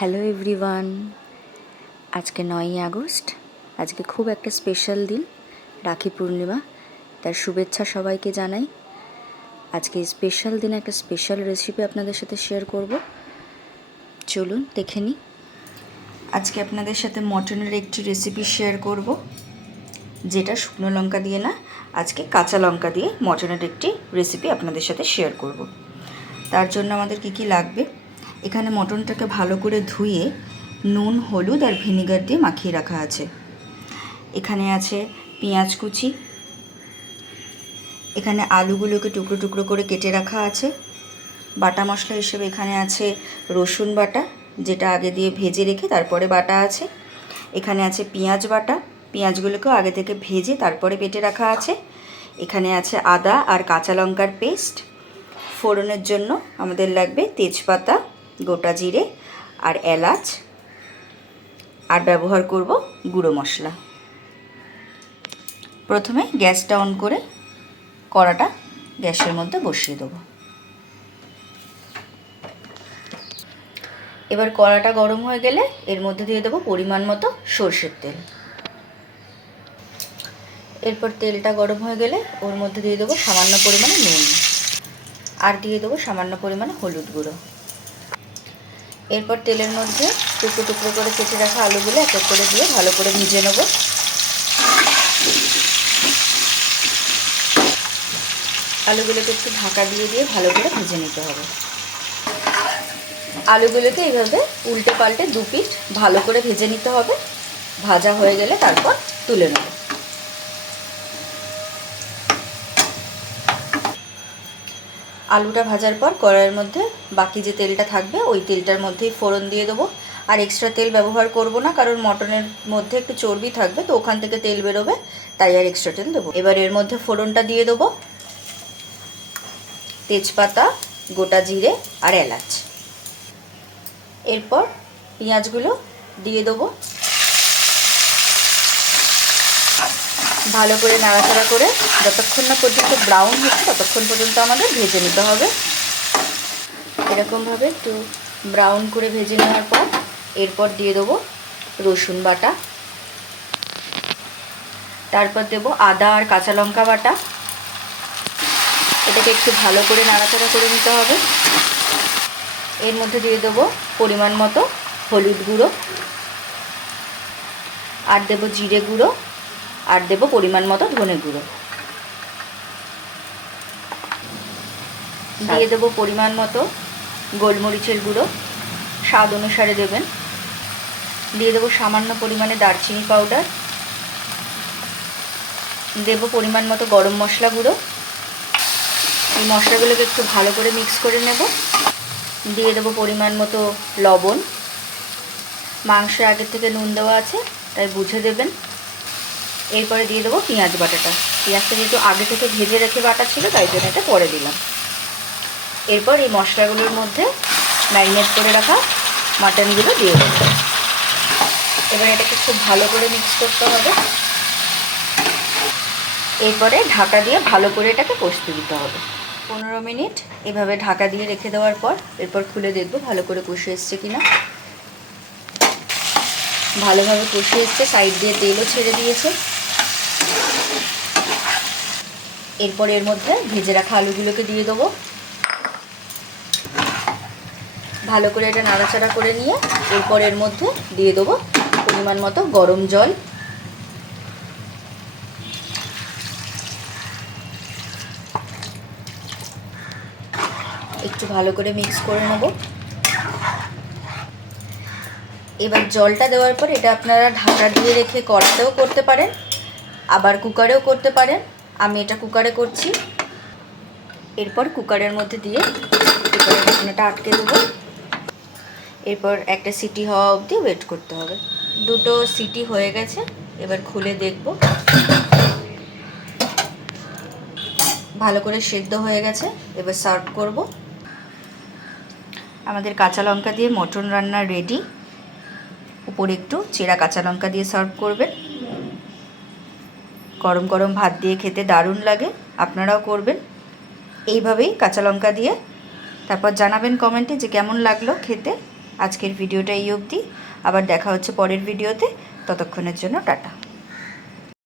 Hello everyone, আজকে 9ই August. আজকে খুব একটা স্পেশাল দিন, রাখি পূর্ণিমা। তার শুভেচ্ছা সবাইকে জানাই। আজকে এই স্পেশাল দিনে একটা স্পেশাল রেসিপি আপনাদের সাথে শেয়ার করব। চলুন দেখে নিই। আজকে আপনাদের সাথে মটনের একটি রেসিপি শেয়ার করব, যেটা শুকনো লঙ্কা দিয়ে না, আজকে কাঁচা লঙ্কা দিয়ে মটনের একটি রেসিপি আপনাদের সাথে শেয়ার করব। তার জন্য আমাদের কি কি লাগবে, এখানে মটনটাকে ভালো করে ধুয়ে নুন, হলুদ আর ভিনিগার দিয়ে মাখিয়ে রাখা আছে। এখানে আছে পেঁয়াজ কুচি, এখানে আলুগুলোকে টুকরো টুকরো করে কেটে রাখা আছে। বাটা মশলা হিসেবে এখানে আছে রসুন বাটা, যেটা আগে দিয়ে ভেজে রেখে তারপরে বাটা আছে। এখানে আছে পেঁয়াজ বাটা, পেঁয়াজগুলোকেও আগে থেকে ভেজে তারপরে বেটে রাখা আছে। এখানে আছে আদা আর কাঁচা লঙ্কার পেস্ট। ফোড়নের জন্য আমাদের লাগবে তেজপাতা, গোটা জিরে আর এলাচ, আর ব্যবহার করব গুঁড়ো মশলা। প্রথমে গ্যাসটা অন করে কড়াটা গ্যাসের মধ্যে বসিয়ে দেবো। এবার কড়াটা গরম হয়ে গেলে এর মধ্যে দিয়ে দেবো পরিমাণ মতো সরষের তেল। এরপর তেলটা গরম হয়ে গেলে ওর মধ্যে দিয়ে দেবো সামান্য পরিমাণে নুন, আর দিয়ে দেবো সামান্য পরিমাণে হলুদ গুঁড়ো। এরপর তেলের মধ্যে টুকরো টুকরো করে কেটে রাখা আলুগুলো এক এক করে দিয়ে ভালো করে ভেজে নেব। আলুগুলোকে একটু ঢাকা দিয়ে দিয়ে ভালো করে ভেজে নিতে হবে। আলুগুলোকে এইভাবে উল্টে পাল্টে দু পিঠ ভালো করে ভেজে নিতে হবে। ভাজা হয়ে গেলে তারপর তুলে নেব। আলুটা ভাজার পর কড়াইয়ের মধ্যে বাকি যে তেলটা থাকবে ওই তেলটার মধ্যেই ফোড়ন দিয়ে দেবো। আর এক্সট্রা তেল ব্যবহার করব না, কারণ মটনের মধ্যে একটু চর্বি থাকবে, তো ওখান থেকে তেল বেরোবে, তাই আর এক্সট্রা তেল দেবো। এবার এর মধ্যে ফোড়নটা দিয়ে দেবো তেজপাতা, গোটা জিরে আর এলাচ। এরপর পেঁয়াজগুলো দিয়ে দেবো। ভালো করে নাড়াচাড়া করে যতক্ষণ না পর্যন্ত ব্রাউন হচ্ছে ততক্ষণ পর্যন্ত আমাদের ভেজে নিতে হবে। এরকমভাবে একটু ব্রাউন করে ভেজে নেওয়ার পর এরপর দিয়ে দেবো রসুন বাটা, তারপর দেবো আদা আর কাঁচা লঙ্কা বাটা। এটাকে একটু ভালো করে নাড়াচাড়া করে নিতে হবে। এর মধ্যে দিয়ে দেবো পরিমাণ মতো হলুদ গুঁড়ো, আর দেবো জিরে গুঁড়ো, আর দেবো পরিমাণ মতো ধনে গুঁড়ো। দিয়ে দেবো পরিমাণ মতো গোলমরিচের গুঁড়ো, স্বাদ অনুসারে দেবেন। দিয়ে দেবো সামান্য পরিমাণে দারচিনি পাউডার, দেবো পরিমাণ মতো গরম মশলা গুঁড়ো। এই মশলাগুলোকে একটু ভালো করে মিক্স করে নেব। দিয়ে দেবো পরিমাণ মতো লবণ। মাংসে আগের থেকে নুন দেওয়া আছে, তাই বুঝে দেবেন। এরপরে দিয়ে দেবো পেঁয়াজ বাটাটা। পেঁয়াজটা যেহেতু আগে থেকে ভেজে রেখে বাটা ছিল, তাই জন্য এটা পরে দিলাম। এরপর এই মশলাগুলোর মধ্যে ম্যারিনেট করে রাখা মাটনগুলো দিয়ে দেবো। এবার এটাকে খুব ভালো করে মিক্স করতে হবে। এরপরে ঢাকা দিয়ে ভালো করে এটাকে কষতে দিতে হবে। 15 মিনিট এভাবে ঢাকা দিয়ে রেখে দেওয়ার পর এরপর খুলে দেখব ভালো করে কষে এসছে কিনা। ভালোভাবে কষে এসছে, সাইড দিয়ে তেলও ছেড়ে দিয়েছে। এরপর এর মধ্যে ভেজে রাখা আলুগুলোকে দিয়ে দেবো। ভালো করে এটা নাড়াচাড়া করে নিয়ে এরপর এর মধ্যে দিয়ে দেবো পরিমাণ মতো গরম জল। একটু ভালো করে মিক্স করে নেব। এবার জলটা দেওয়ার পর এটা আপনারা ঢাকা দিয়ে রেখে কড়াতেও করতে পারেন, আবার কুকারেও করতে পারেন। আমি এটা কুকারে করছি। এরপর কুকারের মধ্যে দিয়ে এরপর ঢাকনাটা আটকে দেবো। এরপর একটা সিটি হওয়া অবধি ওয়েট করতে হবে। দুটো সিটি হয়ে গেছে, এবার খুলে দেখব। ভালো করে সেদ্ধ হয়ে গেছে। এবার সার্ভ করব। আমাদের কাঁচা লঙ্কা দিয়ে মটন রান্না রেডি। উপরে একটু চেরা কাঁচা লঙ্কা দিয়ে সার্ভ করবেন। গরম গরম ভাত দিয়ে খেতে দারুণ লাগে, আপনারাও করবেন এইভাবেই কাঁচা লঙ্কা দিয়ে। তারপর জানাবেন কমেন্টে যে কেমন লাগলো খেতে। আজকের ভিডিওটা এই অবধি। আবার দেখা হচ্ছে পরের ভিডিওতে। ততক্ষণের জন্য টাটা।